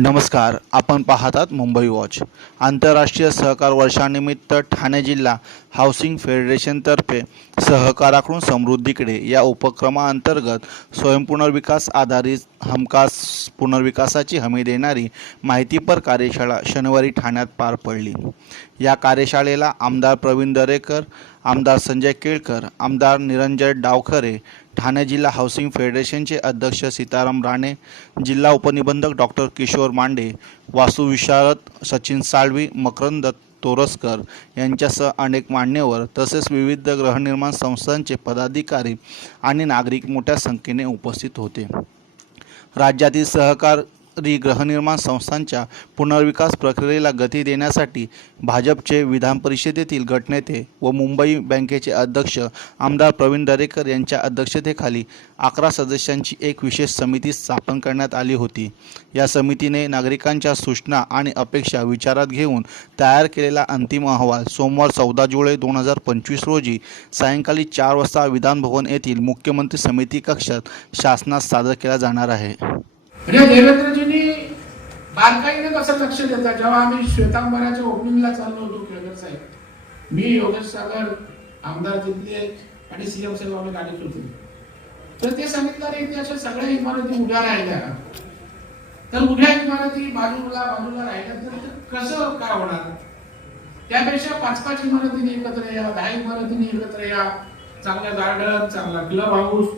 नमस्कार आपण पाहतात मुंबई वॉच. आंतरराष्ट्रीय सहकार वर्षानिमित्त ठाणे जिल्हा हाऊसिंग फेडरेशनतर्फे सहकाराकडून समृद्धीकडे या उपक्रमाअंतर्गत स्वयंपुनर्विकास आधारित हमखास पुनर्विकासाची हमी देणारी माहितीपर कार्यशाळा शनिवारी ठाण्यात पार पडली. या कार्यशाळेला आमदार प्रवीण दरेकर आमदार संजय केळकर आमदार निरंजन डावखरे ठाणे जिल्हा हाऊसिंग फेडरेशनचे अध्यक्ष सीताराम राणे जिल्हा उपनिबंधक डॉक्टर किशोर मांडे वास्तुविशारद सचिन साळवी मकरंद तोरसकर यांच्यासह अनेक मान्यवर तसेच विविध गृहनिर्माण संस्थांचे पदाधिकारी आणि नागरिक मोठ्या संख्येने उपस्थित होते. राज्यातील सहकार गृहनिर्माण संस्थांच्या पुनर्विकास प्रक्रियेला गती देण्यासाठी भाजपचे विधान परिषदेतील गटनेते व मुंबई बँकेचे अध्यक्ष आमदार प्रवीण दरेकर यांच्या अध्यक्षतेखाली अकरा सदस्यांची एक विशेष समिती स्थापन करण्यात आली होती. या समितीने नागरिकांच्या सूचना आणि अपेक्षा विचारात घेऊन तयार केलेला अंतिम अहवाल सोमवार चौदा जुलै दोन हजार पंचवीस रोजी सायंकाळी चार वाजता विधानभवन येथील मुख्यमंत्री समिती कक्षात शासनास सादर केला जाणार आहे. म्हणजे देवेंद्रजींनी बारकाईने कसं लक्ष देतात? जेव्हा आम्ही श्वेतांबराच्या ओपनिंगला चाललो होतो केळकर साहेब मी योगेश सागर आमदार तिथले आणि सीएम साहेब आम्ही गाडीत होतो तर ते सांगितलं रे इथे अशा सगळ्या इमारती उभ्या राहिल्या. तर उभ्या इमारती बाजूला बाजूला राहिल्या तर कसं काय होणार? त्यापेक्षा पाच पाच इमारतीने एकत्र या दहा इमारतीने एकत्र या. चांगल्या गार्डन चांगला क्लब हाऊस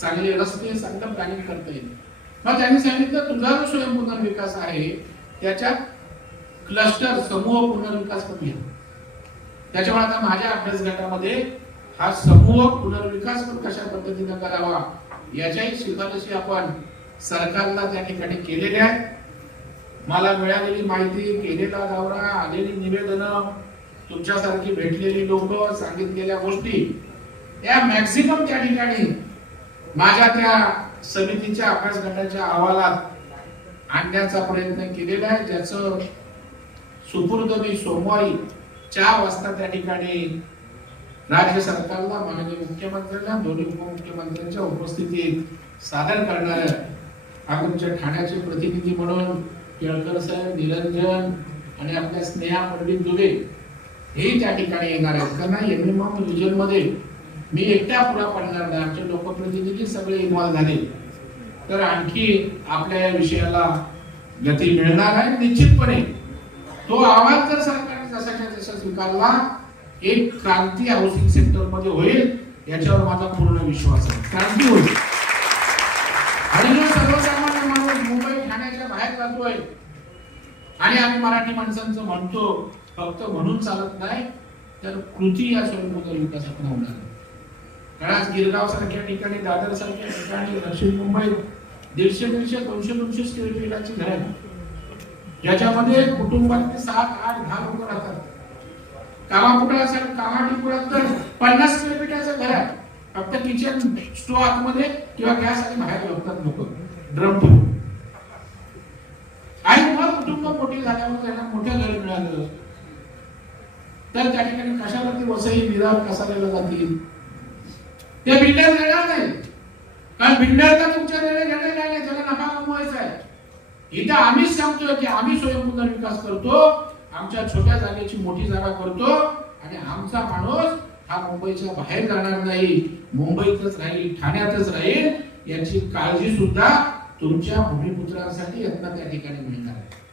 चांगले रस्ते चांगलं प्लॅनिंग करता येईल. मग त्यांनी सांगितलं तुझा जो स्वयं पुनर्विकास आहे त्याच्यात क्लस्टर समूह पुनर्विकास पण आहे. त्याच्यामुळे आता माझ्या अभ्यास गटामध्ये हा समूह पुनर्विकास पण कशा पद्धतीने करावा याच्याही शिफारशी आपण सरकारला त्या ठिकाणी केलेल्या आहेत. मला मिळालेली माहिती केलेला दौरा आलेली निवेदनं तुमच्यासारखी भेटलेली लोक सांगितलेल्या गोष्टी या मॅक्झिमम त्या ठिकाणी माझ्या त्या समितीच्या अभ्यास गटाच्या अहवालात आणण्याचा प्रयत्न केलेला आहे. ज्याचं सुपूर्द मी सोमवारी चार वाजता त्या ठिकाणी राज्य सरकारला माननीय मुख्यमंत्र्यांना दोन्ही उपमुख्यमंत्र्यांच्या उपस्थितीत सादर करणार आहे आमच्या ठाण्याचे प्रतिनिधी म्हणून केळकर साहेब निरंजन आणि आपल्या स्नेहा पंडित दुबे हे त्या ठिकाणी येणार आहेत. त्यांना एमएमएम रिजनमध्ये मी एकट्या पुरा पडणार नाही. आमचे लोकप्रतिनिधी सगळे इन्व्हॉल्व झाले. तर आणखी आपल्या या विषयाला गती मिळणार आहे निश्चितपणे. तो आवाज जर सरकारने जसाच्या तसा स्वीकारला एक क्रांती हाऊसिंग सेक्टरमध्ये होईल याच्यावर माझा पूर्ण विश्वास आहे. क्रांती होईल. आणि जो सर्वसामान्य माणूस मुंबई ठाण्याच्या बाहेर जातोय आणि आम्ही मराठी माणसांचं म्हणतो फक्त म्हणून चालत नाही तर कृती या स्वयंपूर्ण विकासातून होणार कारण आज गिरगाव सारख्या ठिकाणी दादर सारख्या ठिकाणी दक्षिण मुंबईत दीडशे दीडशे दोनशे दोनशे स्क्वेअर फीटाची घर आहेत. ज्याच्यामध्ये कुटुंबातले सात आठ दहा लोक राहतात. कामापुढे असेल कामाटिपुळात तर पन्नास स्क्वेअर फीटाचं घर आहे. फक्त किचन स्टोव आतमध्ये किंवा गॅस आणि बाहेर लागतात लोक. ड्रम आणि मग कुटुंब मोठी झाल्यावर त्यांना मोठं घर मिळालं. तर त्या ठिकाणी कशावरती वसई विरार कसायला जातील? ते बिल्डर देणार नाही. कारण बिल्डर तर तुमच्या निर्णय घेणार नाही त्याला नफा कमवायचा आहे. इथं आम्हीच सांगतोय की आम्ही स्वयंपूर्ण विकास करतो आमच्या छोट्या जागेची मोठी जागा करतो आणि आमचा माणूस हा मुंबईच्या बाहेर जाणार नाही. मुंबईतच राहील ठाण्यातच राहील याची काळजी सुद्धा तुमच्या भूमिपुत्रांसाठी यत्न त्या ठिकाणी मिळणार आहे.